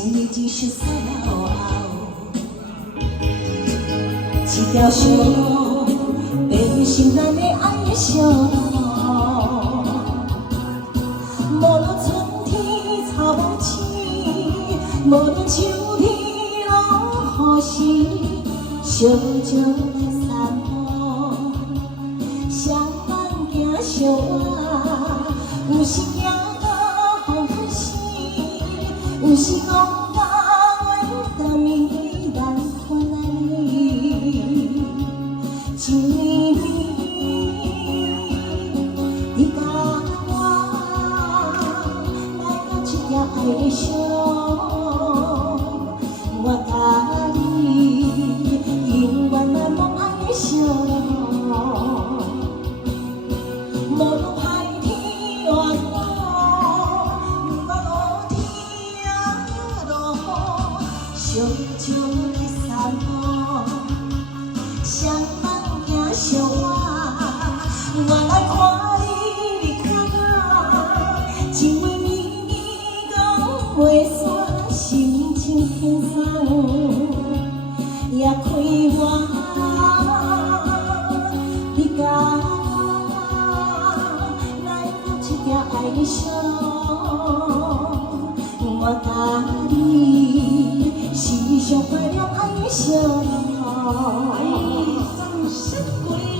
一日一宿散后，一条小路变成咱的爱的小路。无论春天草木青，无论秋天落雨时，小鸟来散步，相伴行相爱，有时行到风雨时，有时讲到缘分迷人困难你，一年年，你甲我来到这条爱的小路，我甲你永远难忘爱的小路，无论海天或雨，不管雨天落雨，小鸟来散步，相伴行相爱，我来看你，你看我，情话绵绵讲袂煞，心情轻松也快活。你甲我来到这条爱的小路，我甲你时常怀念爱的小路。掌声鼓励。